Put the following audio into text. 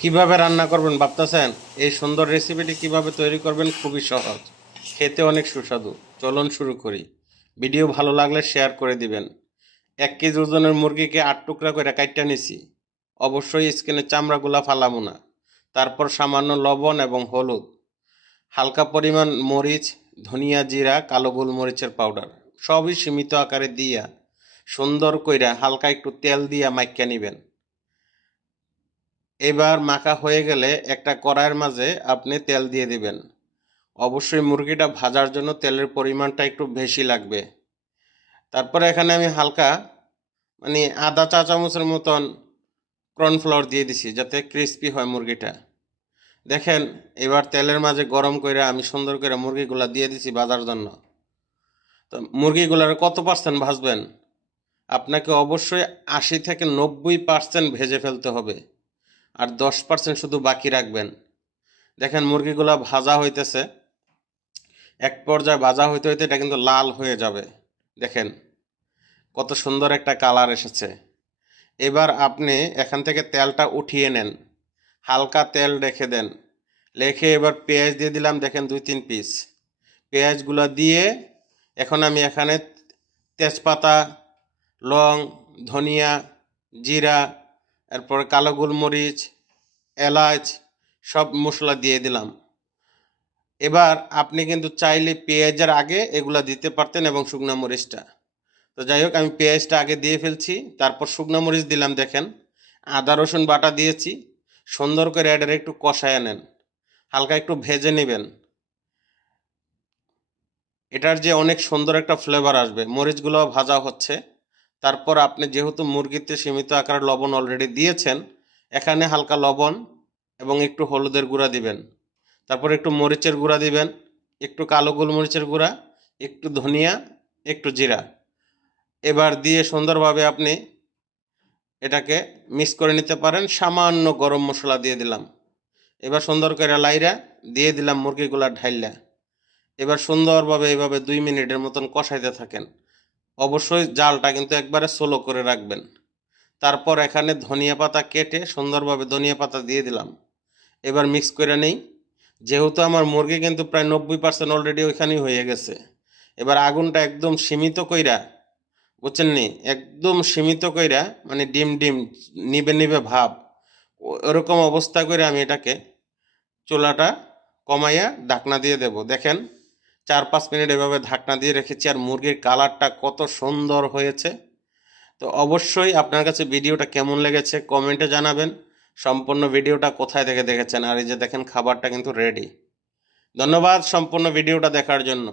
কিভাবে রান্না করবেন ভাবতেছেন? এই সুন্দর রেসিপিটি কিভাবে তৈরি করবেন খুবই সহজ, খেতে অনেক সুস্বাদু। চলুন শুরু করি। ভিডিও ভালো লাগলে শেয়ার করে দিবেন। 1 কেজি ওজনের মুরগিকে 8 টুকরা করে কাইট্টা নিছি। অবশ্যই স্কিনের চামড়াগুলা ফালামু না। তারপর সামান্য লবণ এবং হলুদ, হালকা পরিমাণ মরিচ, ধনিয়া, জিরা, কালো গোলমরিচের পাউডার সবই সীমিত আকারে দিয়া সুন্দর কইরা হালকা একটু তেল দিয়া মাইক্কা নিবেন। এবার মাখা হয়ে গেলে একটা কড়াইয়ের মাঝে আপনি তেল দিয়ে দিবেন। অবশ্যই মুরগিটা ভাজার জন্য তেলের পরিমাণটা একটু বেশি লাগবে। তারপরে এখানে আমি হালকা আধা চা চামচের মতন কর্নফ্লাওয়ার দিয়ে দিছি যাতে ক্রিস্পি হয় মুরগিটা। দেখেন, এবার তেলের মাঝে গরম করে আমি সুন্দর করে মুরগিগুলা দিয়ে দিছি ভাজার জন্য। তো মুরগিগুলার কত পার্সেন্ট ভাজবেন? আপনাকে অবশ্যই 80 থেকে 90% ভেজে ফেলতে হবে, আর 10% শুধু বাকি রাখবেন। দেখেন মুরগিগুলা ভাজা হইতেছে, এক পর্যায়ে ভাজা হইতে হইতে এটা কিন্তু লাল হয়ে যাবে। দেখেন কত সুন্দর একটা কালার এসেছে। এবার আপনি এখান থেকে তেলটা উঠিয়ে নেন, হালকা তেল রেখে দেন। রেখে এবার পেঁয়াজ দিয়ে দিলাম, দেখেন 2-3 পিস পেঁয়াজগুলো দিয়ে এখন আমি এখানে তেজপাতা, লং, ধনিয়া, জিরা, এরপর কালো গোলমরিচ, এলাচ সব মশলা দিয়ে দিলাম। এবার আপনি কিন্তু চাইলে পেঁয়াজের আগে এগুলা দিতে পারতেন এবং শুকনো মরিচটা। তো যাই হোক, আমি পেঁয়াজটা আগে দিয়ে ফেলছি, তারপর শুকনো মরিচ দিলাম। দেখেন আদা রসুন বাটা দিয়েছি। সুন্দর করে এটার একটু কষায় নেন, হালকা একটু ভেজে নেবেন। এটার যে অনেক সুন্দর একটা ফ্লেভার আসবে। মরিচগুলো ভাজা হচ্ছে। তারপর আপনি যেহেতু মুরগিতে সীমিত আকারে লবণ অলরেডি দিয়েছেন, এখানে হালকা লবণ এবং একটু হলুদের গুঁড়া দিবেন। তারপর একটু মরিচের গুঁড়া দিবেন, একটু কালো গোলমরিচের গুঁড়া, একটু ধনিয়া, একটু জিরা। এবার দিয়ে সুন্দরভাবে আপনি এটাকে মিক্স করে নিতে পারেন। সামান্য গরম মশলা দিয়ে দিলাম। এবার সুন্দর করে লাইরা দিয়ে দিলাম মুরগিগুলা ঢাইলা। এবার সুন্দরভাবে এভাবে 2 মিনিটের মতন কষাইতে থাকেন। অবশ্যই জালটা কিন্তু একবারে স্লো করে রাখবেন। তারপর এখানে ধনিয়া পাতা কেটে সুন্দরভাবে ধনিয়া পাতা দিয়ে দিলাম। এবার মিক্স করে নেই। যেহেতু আমার মুরগি কিন্তু প্রায় 90% অলরেডি ওইখানেই হয়ে গেছে। এবার আগুনটা একদম সীমিত কইরা, বুঝছেন নি, একদম সীমিত কইরা, ডিম ডিম নিবে নিবে ভাব, ওরকম অবস্থা করে আমি এটাকে চুলাটা কমাইয়া ঢাকনা দিয়ে দেব। দেখেন 4-5 মিনিট এভাবে ঢাকনা দিয়ে রেখেছি, আর মুরগির কালারটা কত সুন্দর হয়েছে। তো অবশ্যই আপনার কাছে ভিডিওটা কেমন লেগেছে কমেন্টে জানাবেন। সম্পূর্ণ ভিডিওটা কোথায় থেকে দেখেছেন। আর এই যে দেখেন খাবারটা কিন্তু রেডি। ধন্যবাদ সম্পূর্ণ ভিডিওটা দেখার জন্য।